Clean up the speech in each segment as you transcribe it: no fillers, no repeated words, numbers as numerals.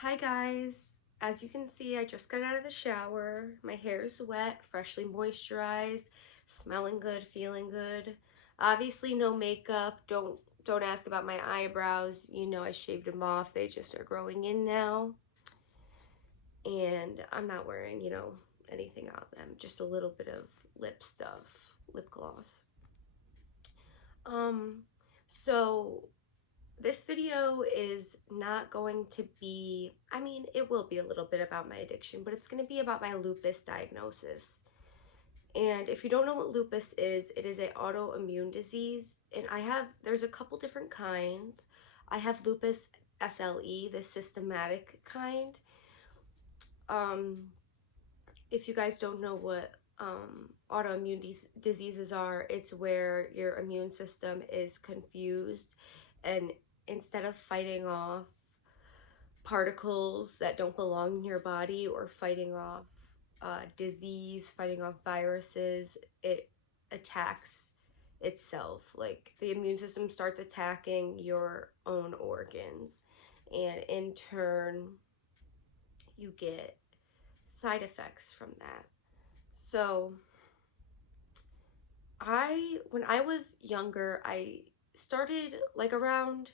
Hi guys, as you can see, I just got out of the shower. My hair is wet, freshly moisturized, smelling good, feeling good. Obviously no makeup. Don't ask about my eyebrows. You know I shaved them off. They just are growing in now. And I'm not wearing, anything on them. Just a little bit of lip stuff, lip gloss. Um so this video is not going to be, I mean, it will be a little bit about my addiction, but it's going to be about my lupus diagnosis. And if you don't know what lupus is, it is an autoimmune disease. And there's a couple different kinds. I have lupus SLE, the systematic kind. Um, if you guys don't know what autoimmune diseases are, it's where your immune system is confused, and instead of fighting off particles that don't belong in your body or fighting off disease, fighting off viruses, it attacks itself. Like the immune system starts attacking your own organs, and in turn, you get side effects from that. So, when I was younger, I started like around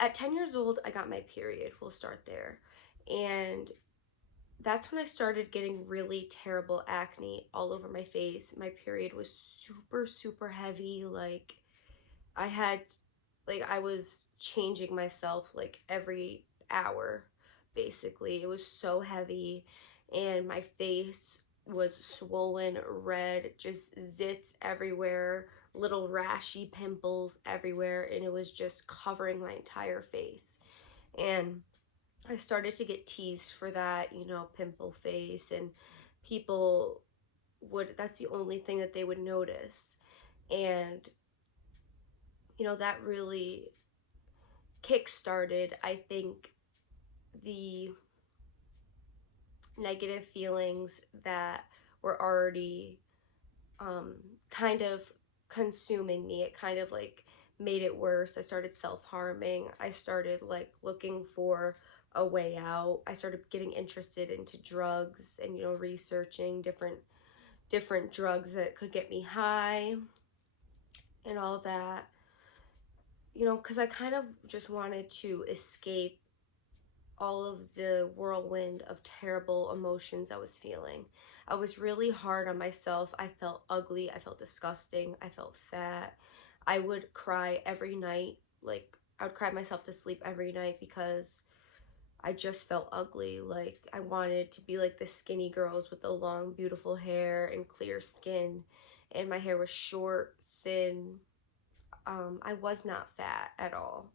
at 10 years old, I got my period. We'll start there. And that's when I started getting really terrible acne all over my face. My period was super, super heavy. I had, I was changing myself like every hour, basically. It was so heavy, and my face was swollen, red, just zits everywhere, little rashy pimples everywhere, and it was just covering my entire face. And I started to get teased for that, pimple face, and people that's the only thing that they would notice. And, that really kick-started, I think, the negative feelings that were already kind of consuming me. It kind of like made it worse. I started self-harming. I started like looking for a way out. I started getting interested into drugs and researching different drugs that could get me high and all that. Because I kind of just wanted to escape all of the whirlwind of terrible emotions I was feeling. I was really hard on myself. I felt ugly. I felt disgusting. I felt fat. I would cry every night. Like, I would cry myself to sleep every night because I just felt ugly. Like, I wanted to be like the skinny girls with the long, beautiful hair and clear skin. And my hair was short, thin. I was not fat at all,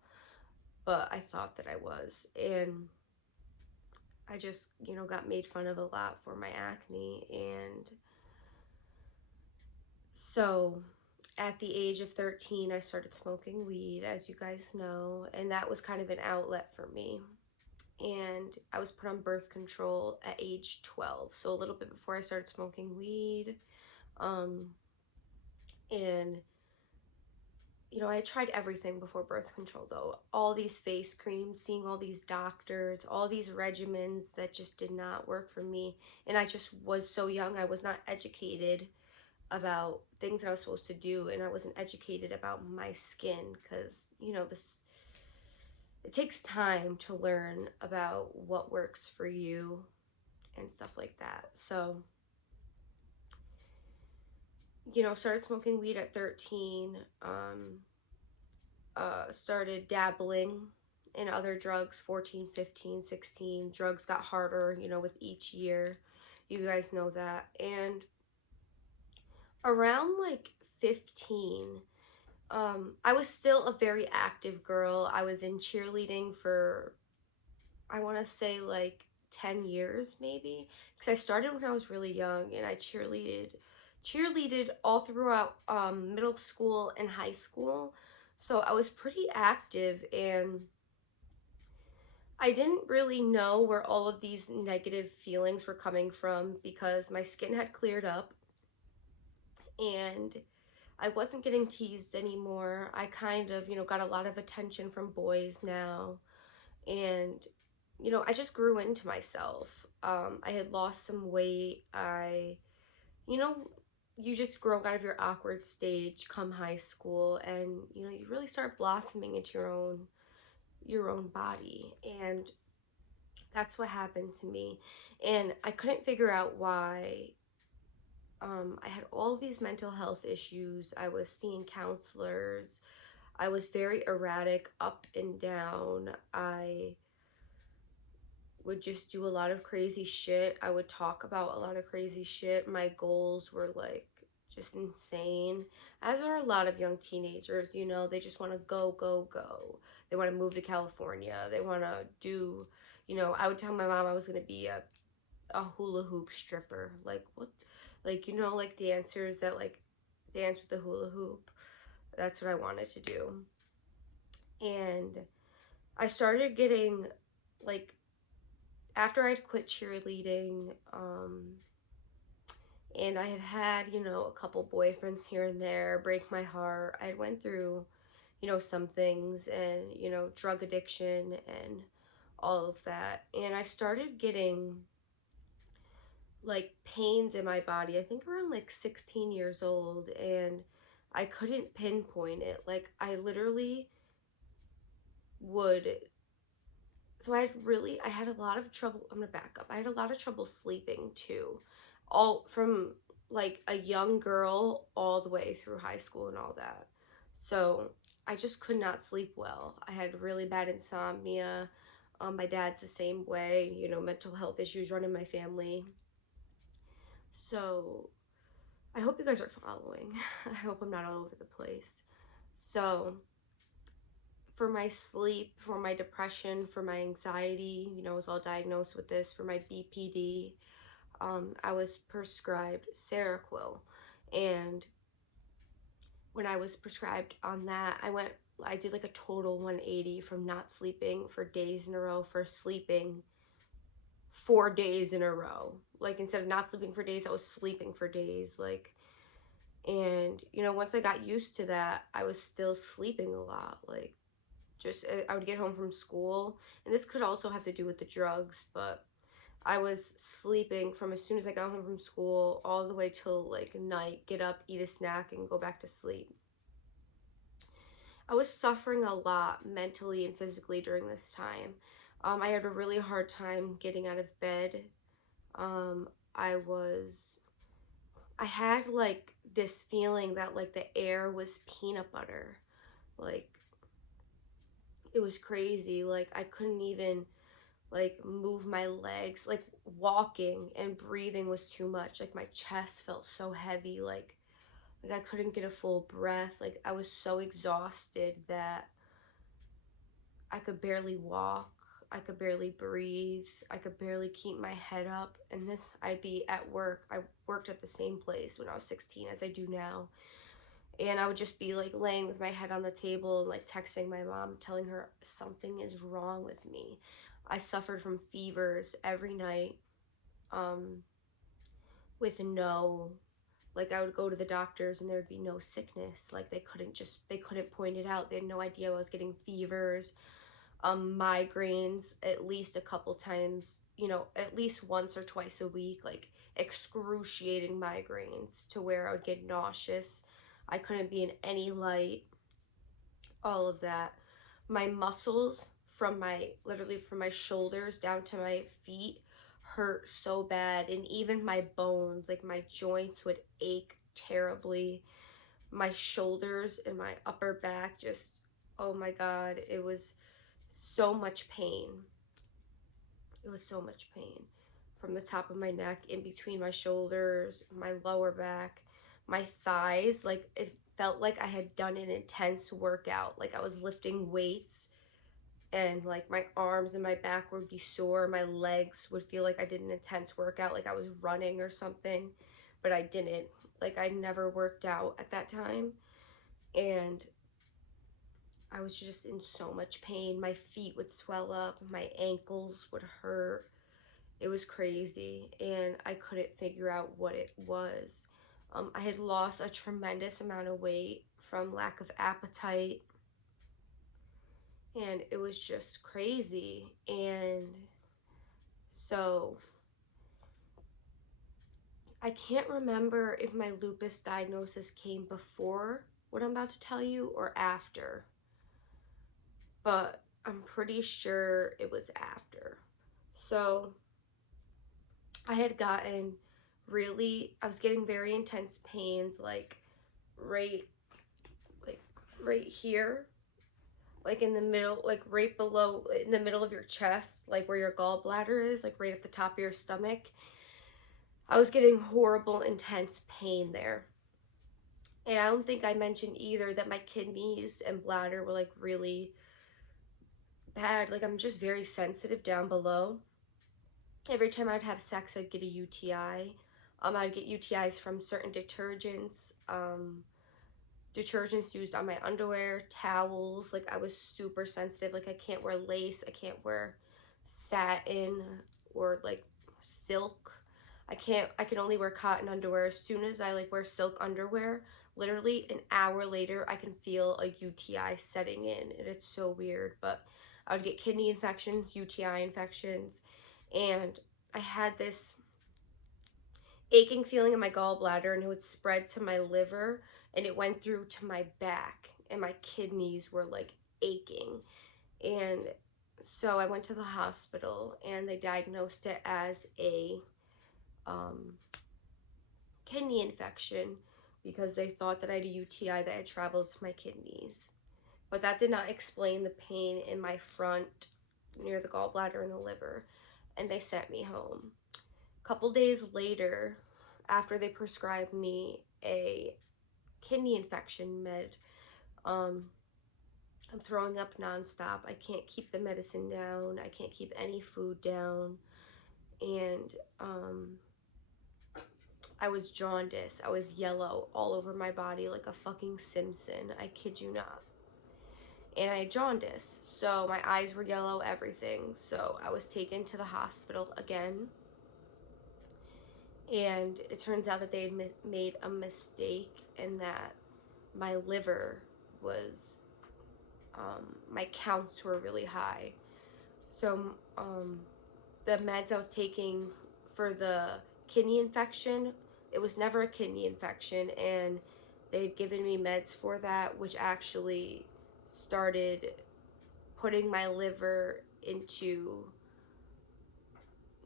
but I thought that I was. And I just, got made fun of a lot for my acne. And so at the age of 13, I started smoking weed, as you guys know, and that was kind of an outlet for me. And I was put on birth control at age 12, so a little bit before I started smoking weed. Um, and I tried everything before birth control though. All these face creams, seeing all these doctors, all these regimens that just did not work for me. And I just was so young. I was not educated about things that I was supposed to do, and I wasn't educated about my skin because, it takes time to learn about what works for you and stuff like that. So, started smoking weed at 13. Started dabbling in other drugs, 14, 15, 16. Drugs got harder, with each year. You guys know that. And around like 15, I was still a very active girl. I was in cheerleading for, I want to say like 10 years maybe, because I started when I was really young, and I cheerleaded all throughout middle school and high school. So I was pretty active, and I didn't really know where all of these negative feelings were coming from because my skin had cleared up, and I wasn't getting teased anymore. I kind of, got a lot of attention from boys now. And, I just grew into myself. I had lost some weight. You know, you just grow out of your awkward stage come high school, and you really start blossoming into your own body, and that's what happened to me. And I couldn't figure out why. I had all these mental health issues. I was seeing counselors. I was very erratic, up and down. I would just do a lot of crazy shit. I would talk about a lot of crazy shit. My goals were like just insane. As are a lot of young teenagers, they just want to go, go, go. They want to move to California. They want to do, I would tell my mom I was going to be a hula hoop stripper. Like, what? Like, like dancers that like dance with the hula hoop. That's what I wanted to do. And I started getting like, after I'd quit cheerleading, and I had a couple boyfriends here and there break my heart. I went through, some things, and, drug addiction and all of that. And I started getting like pains in my body, I think around like 16 years old, and I couldn't pinpoint it. Like, I literally would, so I had a lot of trouble. I'm gonna back up. I had a lot of trouble sleeping too, all from like a young girl all the way through high school and all that. So I just could not sleep well. I had really bad insomnia. My dad's the same way, mental health issues run in my family. So I hope you guys are following. I hope I'm not all over the place. So for my sleep, for my depression, for my anxiety, I was all diagnosed with this. For my BPD, I was prescribed Seroquel. And when I was prescribed on that, I did like a total 180 from not sleeping for days in a row for sleeping 4 days in a row. Like, instead of not sleeping for days, I was sleeping for days. Like, and once I got used to that, I was still sleeping a lot. Like, just I would get home from school, and this could also have to do with the drugs, but I was sleeping from as soon as I got home from school all the way till like night, get up, eat a snack, and go back to sleep. I was suffering a lot mentally and physically during this time. I had a really hard time getting out of bed. Um, I was, I had like this feeling that like the air was peanut butter. Like, it was crazy. Like, I couldn't even like move my legs. Like, walking and breathing was too much. Like, my chest felt so heavy. Like I couldn't get a full breath. Like, I was so exhausted that I could barely walk. I could barely breathe. I could barely keep my head up. And this, I'd be at work. I worked at the same place when I was 16 as I do now. And I would just be like laying with my head on the table and like texting my mom, telling her something is wrong with me. I suffered from fevers every night, um, with no, like, I would go to the doctors and there would be no sickness. Like, they couldn't point it out. They had no idea I was getting fevers, migraines at least a couple times, at least once or twice a week, like excruciating migraines to where I would get nauseous. I couldn't be in any light, all of that. My muscles literally from my shoulders down to my feet hurt so bad, and even my bones, like my joints would ache terribly. My shoulders and my upper back just, oh my God, it was so much pain. It was so much pain from the top of my neck, in between my shoulders, my lower back, my thighs. Like, it felt like I had done an intense workout. Like, I was lifting weights, and like my arms and my back would be sore. My legs would feel like I did an intense workout, like I was running or something, but I didn't. Like, I never worked out at that time. And I was just in so much pain. My feet would swell up, my ankles would hurt. It was crazy, and I couldn't figure out what it was. I had lost a tremendous amount of weight from lack of appetite, and it was just crazy. And so I can't remember if my lupus diagnosis came before what I'm about to tell you or after, but I'm pretty sure it was after. So I had gotten I was getting very intense pains, right, like right here, like in the middle, like right below, in the middle of your chest, like where your gallbladder is, like right at the top of your stomach. I was getting horrible, intense pain there. And I don't think I mentioned either that my kidneys and bladder were like really bad. Like I'm just very sensitive down below. Every time I'd have sex, I'd get a UTI. I'd get UTIs from certain detergents used on my underwear, towels. Like I was super sensitive. Like I can't wear lace, I can't wear satin or like silk. I can only wear cotton underwear. As soon as I like wear silk underwear, literally an hour later I can feel a UTI setting in, and it's so weird. But I would get kidney infections, UTI infections, and I had this aching feeling in my gallbladder, and it would spread to my liver, and it went through to my back, and my kidneys were like aching. And so I went to the hospital, and they diagnosed it as a um, kidney infection because they thought that I had a UTI that had traveled to my kidneys. But that did not explain the pain in my front near the gallbladder and the liver, and they sent me home. A couple days later, after they prescribed me a kidney infection med, um, I'm throwing up nonstop. I can't keep the medicine down. I can't keep any food down. And I was jaundiced. I was yellow all over my body like a fucking Simpson. I kid you not. And I had jaundice. So my eyes were yellow, everything. So I was taken to the hospital again. And it turns out that they had made a mistake, and that my liver was, my counts were really high. So the meds I was taking for the kidney infection, it was never a kidney infection, and they had given me meds for that, which actually started putting my liver into,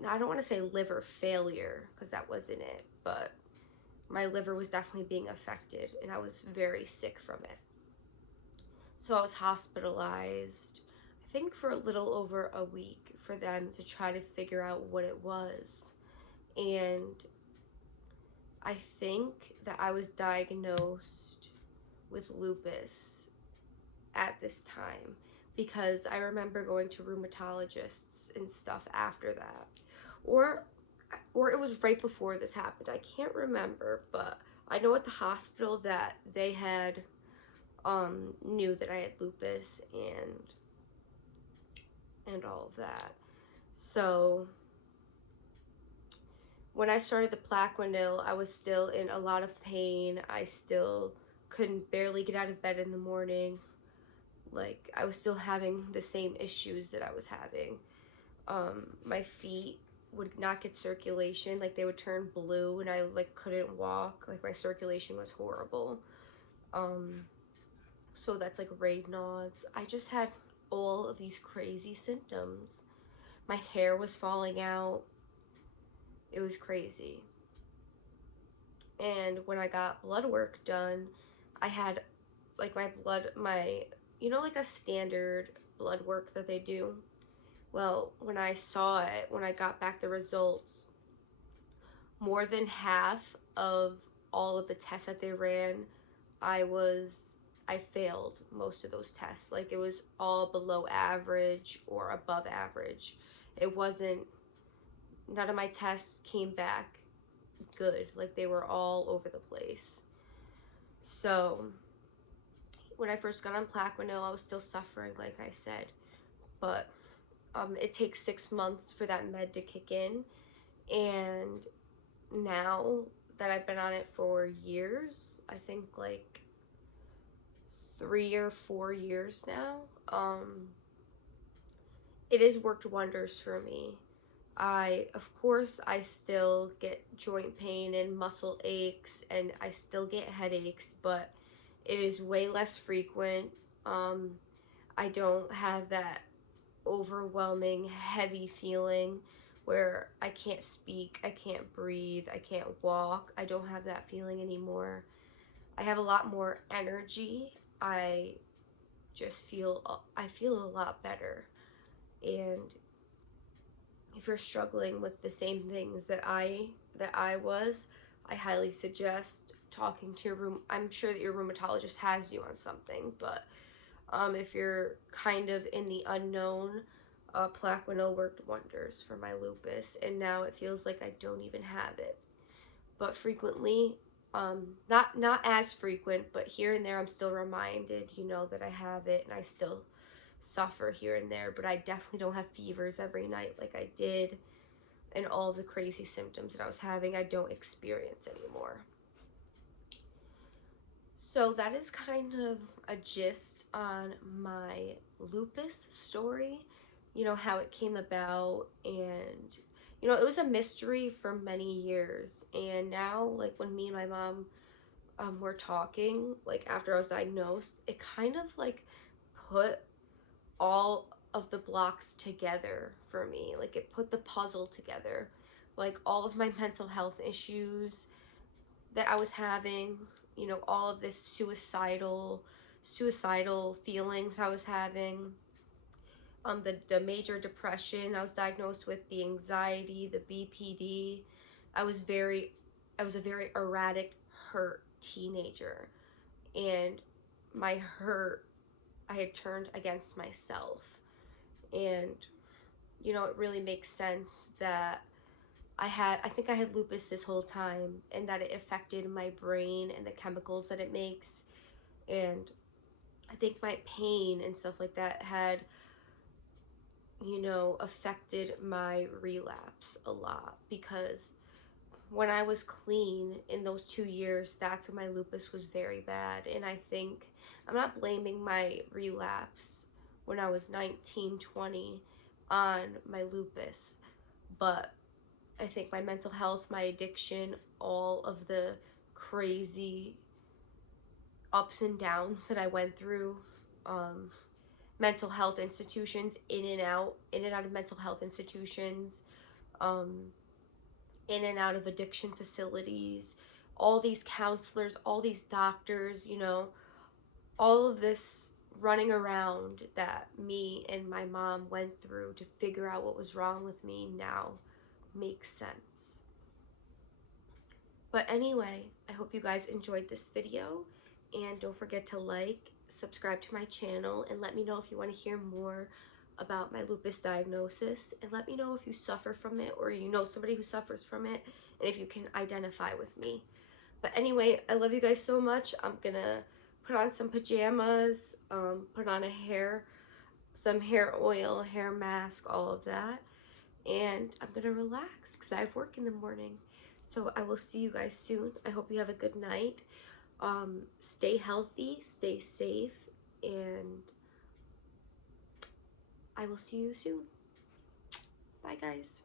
I don't want to say liver failure because that wasn't it, but my liver was definitely being affected, and I was very sick from it. So I was hospitalized, I think for a little over a week, for them to try to figure out what it was. And I think that I was diagnosed with lupus at this time because I remember going to rheumatologists and stuff after that. Or it was right before this happened. I can't remember, but I know at the hospital that they had knew that I had lupus and all of that. So when I started the Plaquenil, I was still in a lot of pain. I still couldn't barely get out of bed in the morning. Like I was still having the same issues that I was having. My feet would not get circulation. Like they would turn blue, and I like couldn't walk. Like my circulation was horrible. So that's like Raynaud's. I just had all of these crazy symptoms. My hair was falling out. It was crazy. And when I got blood work done, I had like like a standard blood work that they do. Well, when I saw it, when I got back the results, more than half of all of the tests that they ran, I failed most of those tests. Like it was all below average or above average. It wasn't, none of my tests came back good. Like they were all over the place. So when I first got on Plaquenil, I was still suffering, like I said, but it takes 6 months for that med to kick in. And now that I've been on it for years, I think like 3 or 4 years now. It has worked wonders for me. Of course, I still get joint pain and muscle aches, and I still get headaches, but it is way less frequent. Um, I don't have that overwhelming, heavy feeling where I can't speak, I can't breathe, I can't walk. I don't have that feeling anymore. I have a lot more energy. I I feel a lot better. And if you're struggling with the same things that I was, I highly suggest talking to your room. I'm sure that your rheumatologist has you on something, but if you're kind of in the unknown, Plaquenil worked wonders for my lupus, and now it feels like I don't even have it. But frequently, not as frequent, but here and there, I'm still reminded, that I have it, and I still suffer here and there. But I definitely don't have fevers every night like I did, and all of the crazy symptoms that I was having, I don't experience anymore. So that is kind of a gist on my lupus story, how it came about. And it was a mystery for many years. And now, like, when me and my mom were talking, like, after I was diagnosed, it kind of like put all of the blocks together for me. Like, it put the puzzle together, like all of my mental health issues that I was having, all of this suicidal feelings I was having, the major depression I was diagnosed with, the anxiety, the BPD. I was a very erratic, hurt teenager, and my hurt, I had turned against myself. And it really makes sense that I think I had lupus this whole time, and that it affected my brain and the chemicals that it makes. And I think my pain and stuff like that had, affected my relapse a lot, because when I was clean in those 2 years, that's when my lupus was very bad. And I think I'm not blaming my relapse when I was 19, 20 on my lupus, but I think my mental health, my addiction, all of the crazy ups and downs that I went through, mental health institutions, in and out of mental health institutions, um, in and out of addiction facilities, all these counselors, all these doctors, all of this running around that me and my mom went through to figure out what was wrong with me now makes sense. But anyway, I hope you guys enjoyed this video, and don't forget to like, subscribe to my channel, and let me know if you want to hear more about my lupus diagnosis, and let me know if you suffer from it, or you know somebody who suffers from it, and if you can identify with me. But anyway, I love you guys so much. I'm gonna put on some pajamas, put on some hair oil, hair mask, all of that, and I'm gonna relax because I have work in the morning. So I will see you guys soon. I hope you have a good night. Stay healthy, stay safe, and I will see you soon. Bye, guys.